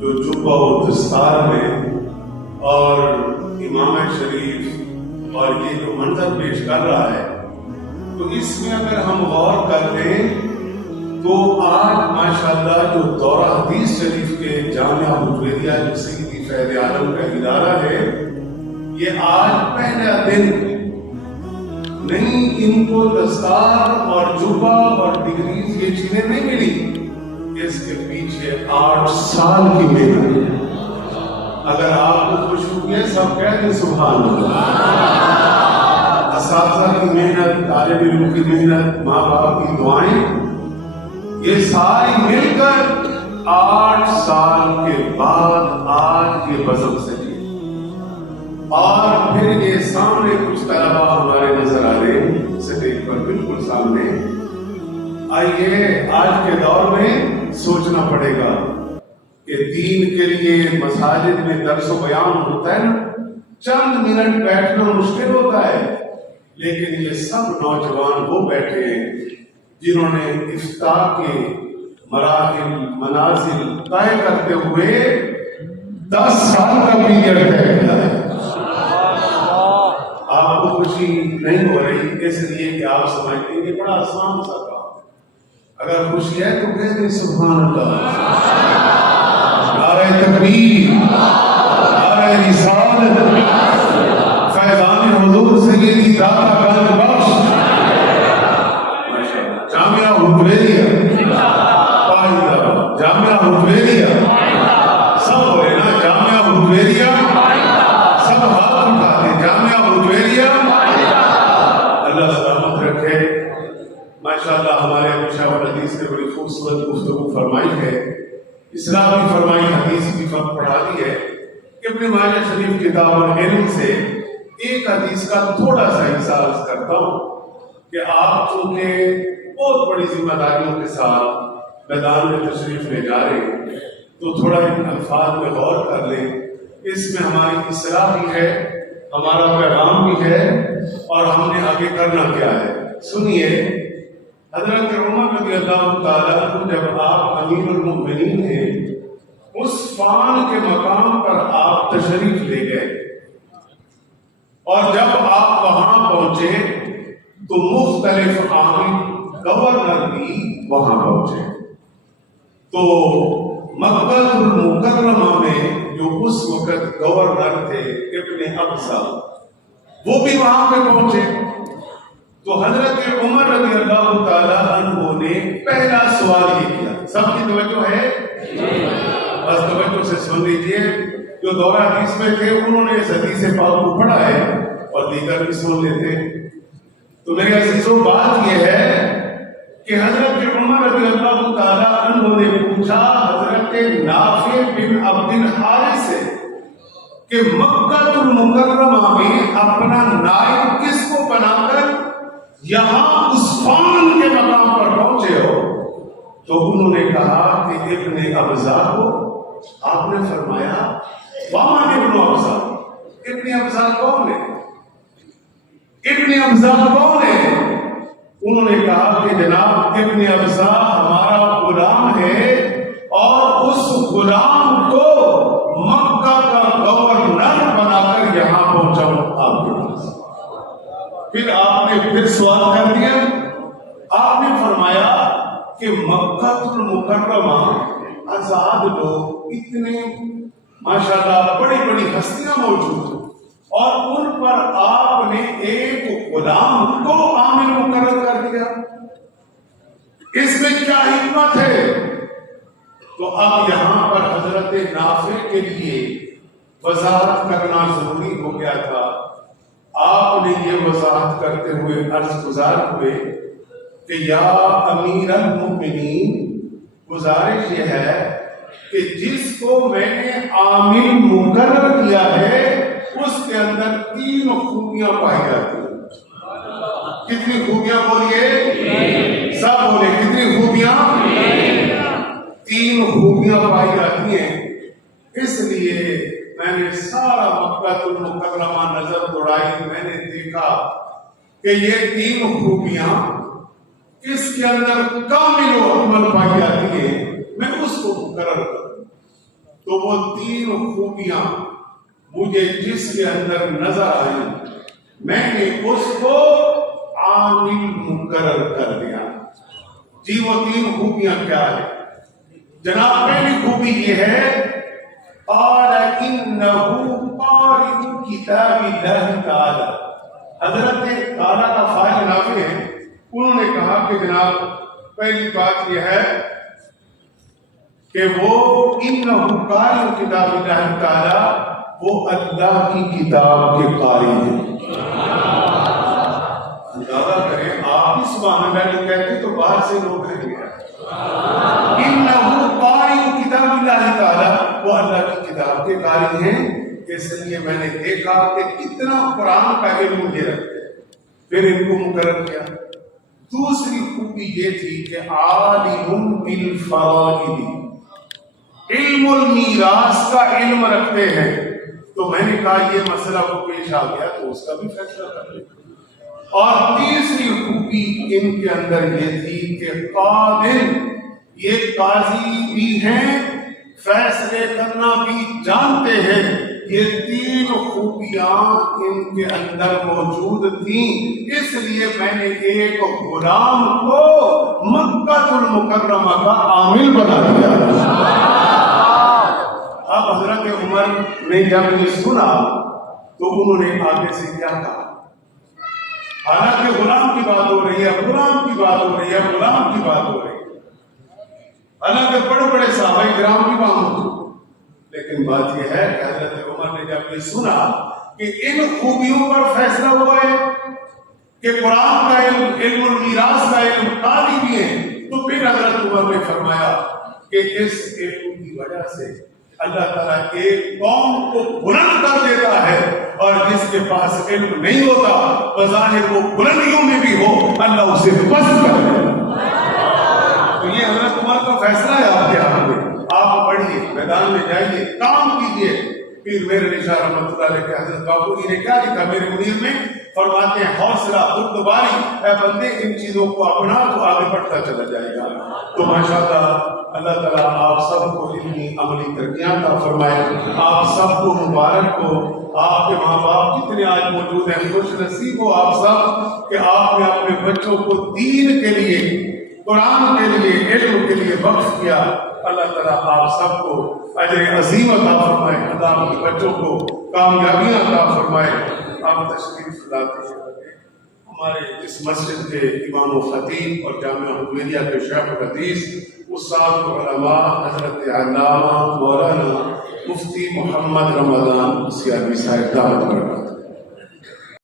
جو جبہ و دستار میں اور امام شریف اور یہ جو منظر پیش کر رہا ہے، تو اس میں اگر ہم غور کر لیں تو آج ماشاءاللہ جو دورہ حدیث شریف کے جامعہ حجویریہ جو سیدی فیض عالم کا ادارہ ہے، یہ آج پہلا دن نہیں، ان کو دستار اور جبہ اور ڈگریز یہ چیزیں نہیں ملی، اس کے پیچھے 8 سال کی محنت ہے۔ اگر آپ کو خوش ہوئی سب کہتے ہیں سبحان اللہ۔ اساتذہ کی محنت، طالب علم کی محنت، ماں باپ کی دعائیں، یہ ساری مل کر 8 سال کے بعد آج یہ بزم سجی، اور پھر یہ سامنے کچھ طلبہ ہمارے نظر آ رہے ہیں اسٹیج پر بالکل سامنے۔ آئیے آج کے دور میں سوچنا پڑے گا کہ دین کے لیے مساجد میں درس و بیان ہوتا ہے نا، چند منٹ بیٹھنا مشکل ہوتا ہے، لیکن یہ سب نوجوان وہ بیٹھے ہیں جنہوں نے افتاء کے مراحل منازل طے کرتے ہوئے 10 سال کا پیریڈ طے کیا ہے۔ آپ کو خوشی نہیں ہو رہی اس لیے کہ آپ سمجھتے ہیں یہ بڑا آسان سا کام ہے۔ اگر خوشی ہے تو کہہ دیں سبحان اللہ۔ نعرہ تکبیر، نعرہ رسالت، فیضان حضور سیدی داتا گنج بخش جامعہ حجویریہ، جامعہ حجویریہ، سب بولے نا جامعہ حجویریہ، سب ہاتھ اٹھاتے جامعہ حجویریہ۔ اللہ سلامت رکھے۔ ماشاءاللہ ہمارے مشاور حدیث نے بڑی خوبصورت گفتگو فرمائی ہے، اصلاح بھی فرمائی، حدیث بھی پڑھا دی ہے۔ ابن ماجہ شریف کتاب العلم سے ایک حدیث کا تھوڑا سا حصہ عرض کرتا ہوں کہ آپ چونکہ بہت بڑی ذمہ داریوں کے ساتھ میدان میں تشریف لے جا رہے ہیں تو تھوڑا ان الفاظ میں غور کر لیں۔ اس میں ہماری اصلاح بھی ہے، ہمارا پیغام بھی ہے، اور ہم نے آگے کرنا کیا ہے۔ سنیے، حضرت عمر رضی اللہ تعالیٰ عنہ جب آپ امیر المؤمنین ہیں، اس فان کے مقام پر آپ تشریف لے گئے، اور جب آپ وہاں پہنچے تو مختلف عامل گورنر بھی وہاں پہنچے۔ تو مکہ المکرمہ میں جو اس وقت گورنر تھے ابن ابزہ، وہ بھی وہاں پہ پہنچے۔ تو حضرت عمر رضی اللہ تعالیٰ عنہ نے پہلا سوال یہ کیا، سب کی توجہ ہے؟ بس توجہ سے سن لیجئے، جو دورہ حدیث میں تھے انہوں نے اس حدیث پاک کو پڑھا ہے اور دیگر بھی سن لیتے ہیں۔ تو میرے عزیزوں، بات یہ ہے کہ حضرت عمر رضی اللہ تعالیٰ عنہ نے پوچھا حضرت نافع بن عبد الحارث سے کہ مکہ المکرمہ میں اپنا نائب کس کو بنا کر یہاں عثمان کے مقام پر پہنچے ہو؟ تو انہوں نے کہا کہ ابن ابزہ کو۔ آپ نے فرمایا وَمَنْ ابن ابزہ؟ ابن ابزہ کون ہے؟ ابن ابزہ کون ہے؟ انہوں نے کہا کہ جناب ابن ابزہ ہمارا غلام ہے، اور اس غلام کو مکہ کا گورنر بنا کر یہاں پہنچاؤں آپ کے پاس۔ پھر آپ نے پھر سوال کر دیا، آپ نے فرمایا کہ مکہ المکرمہ آزاد لوگ اتنے ماشاءاللہ بڑی بڑی ہستیاں موجود ہیں، اور ان پر آپ نے ایک غلام کو عامل مقرر کر دیا، اس میں کیا حکمت ہے؟ تو اب یہاں پر حضرت نافع کے لیے وضاحت کرنا ضروری ہو گیا تھا۔ آپ نے یہ وضاحت کرتے ہوئے عرض گزار ہوئے کہ یا امیر المؤمنین، گزارش یہ ہے کہ جس کو میں نے عامل مقرر کیا ہے اس کے اندر 3 خوبیاں پائی جاتی ہیں۔ کتنی خوبیاں بولیے؟ سب بولے کتنی خوبیاں؟ 3 خوبیاں پائی جاتی ہیں۔ اس لیے میں نے سارا مکہ المکرمہ نظر دوڑائی، میں نے دیکھا کہ یہ 3 خوبیاں کس کے اندر کامل و اکمل پائی جاتی ہیں، میں اس کو مقرر کروں۔ تو وہ 3 خوبیاں مجھے جس کے اندر نظر آئی میں نے اس کو عامل مقرر کر دیا. جی وہ 3 خوبیاں کیا ہے جناب؟ پہلی خوبی یہ ہے قال انہ قارئ کتاب اللہ تعالی. حضرت تعالیٰ کا فاعل نافع ہے. انہوں نے کہا کہ جناب پہلی بات یہ ہے کہ وہ انہ قارئ کتاب اللہ تعالی، وہ اللہ کی کتاب کے قاری ہیں. اندازہ کریں آپ اس معنی میں کہتے تو باہر سے لوگ ہیں انہ قارئ کتاب اللہ تعالی، وہ اللہ کی کتاب کے قاری ہیں. اس لیے میں نے دیکھا کہ کتنا قرآن کا علم مجھے رکھتے ہیں، پھر ان کو مقرر کیا. دوسری خوبی یہ تھی کہ عالم بالفرائض، علم المیراث کا علم رکھتے ہیں. تو میں نے کہا یہ مسئلہ کو پیش آ گیا تو اس کا بھی فیصلہ کر لیں. اور تیسری خوبی ان کے اندر یہ تھی کہ قادر، یہ قاضی بھی ہیں، فیصلے کرنا بھی جانتے ہیں. یہ 3 خوبیاں ان کے اندر موجود تھیں. اس لیے میں نے ایک غلام کو مکہ المکرمہ کا عامل بنا دیا. اب حضرت عمر نے جب یہ سنا تو انہوں نے آگے سے کیا کہا؟ حالانکہ غلام کی بات ہو رہی ہے، غلام کی بات ہو رہی ہے، غلام کی بات ہو رہی ہے، حالانکہ بڑے بڑے صحابہ کرام بھی وہاں موجود. لیکن بات یہ ہے کہ حضرت عمر نے جب یہ سنا کہ ان خوبیوں پر فیصلہ ہوا ہے کہ قرآن کا علم، علم المیراث کا علم، قاضی بھی ہیں، تو پھر حضرت عمر نے فرمایا کہ اس علم کی وجہ سے اللہ تعالیٰ ایک قوم کو بلند کر دیتا ہے، اور جس کے پاس علم نہیں ہوتا بظاہر وہ بلندیوں میں بھی ہو اللہ اسے پست کر دیتا. تو یہ حضرت عمر کا فیصلہ ہے آپ کے ہاتھ میں. آپ پڑھیے، میدان میں جائیے، کام کیجیے. پھر میرے نشاء رحمۃ اللہ علیہ کے حضرت بابو جی نے کیا لکھا میرے منیر میں؟ فرماتے ہیں حوصلہ بردباری، اے بندے ان چیزوں کو اپنا تو آگے بڑھتا چلا جائے گا. تو ماشاءاللہ اللہ تعالیٰ آپ سب کو علمی عملی ترقیاں عطا فرمائے. آپ سب کو مبارک ہو. آپ کے ماں باپ جتنے آج موجود ہیں خوش نصیب ہو آپ سب کہ آپ نے اپنے بچوں کو دین کے لیے، قرآن کے لیے، علم کے لیے وقف کیا. اللہ تعالیٰ آپ سب کو اجر عظیم عطا فرمائے. اللہ آپ کے بچوں کو کامیابیاں عطا فرمائے. آپ تشریف لاتے ہیں. ہمارے اس مسجد کے امام و خطیب اور جامعہ حمیدیہ کے شیخ الحدیث استاد علماء حضرت علامہ مولانا مفتی محمد رمضان سیاسی صاحب دعوت کرتا